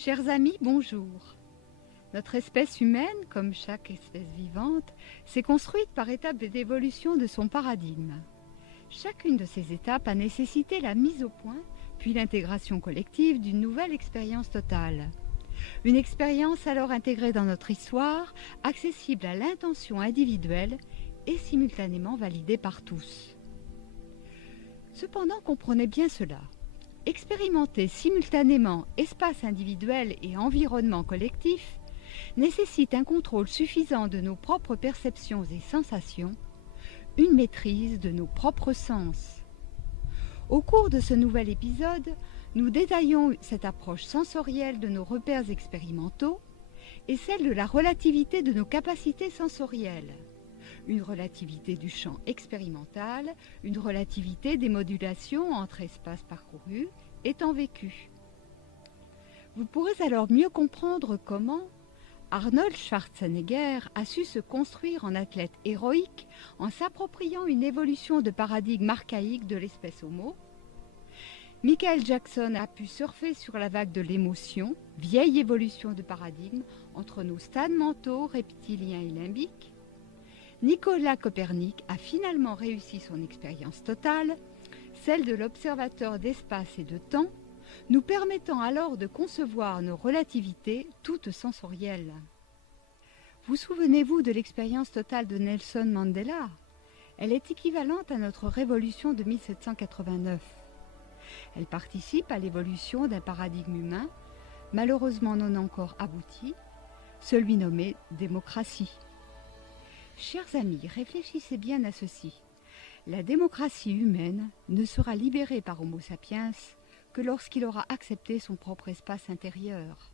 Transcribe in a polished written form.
Chers amis, bonjour. Notre espèce humaine, comme chaque espèce vivante, s'est construite par étapes d'évolution de son paradigme. Chacune de ces étapes a nécessité la mise au point, puis l'intégration collective d'une nouvelle expérience totale. Une expérience alors intégrée dans notre histoire, accessible à l'intention individuelle et simultanément validée par tous. Cependant, comprenez bien cela. Expérimenter simultanément espace individuel et environnement collectif nécessite un contrôle suffisant de nos propres perceptions et sensations, une maîtrise de nos propres sens. Au cours de ce nouvel épisode, nous détaillons cette approche sensorielle de nos repères expérimentaux et celle de la relativité de nos capacités sensorielles. Une relativité du champ expérimental, une relativité des modulations entre espaces parcourus et temps vécu. Vous pourrez alors mieux comprendre comment Arnold Schwarzenegger a su se construire en athlète héroïque en s'appropriant une évolution de paradigme archaïque de l'espèce Homo. Michael Jackson a pu surfer sur la vague de l'émotion, vieille évolution de paradigme entre nos stades mentaux reptiliens et limbiques. Nicolas Copernic a finalement réussi son expérience totale, celle de l'observateur d'espace et de temps, nous permettant alors de concevoir nos relativités toutes sensorielles. Vous souvenez-vous de l'expérience totale de Nelson Mandela? Elle est équivalente à notre révolution de 1789. Elle participe à l'évolution d'un paradigme humain, malheureusement non encore abouti, celui nommé démocratie. Chers amis, réfléchissez bien à ceci. La démocratie humaine ne sera libérée par Homo sapiens que lorsqu'il aura accepté son propre espace intérieur.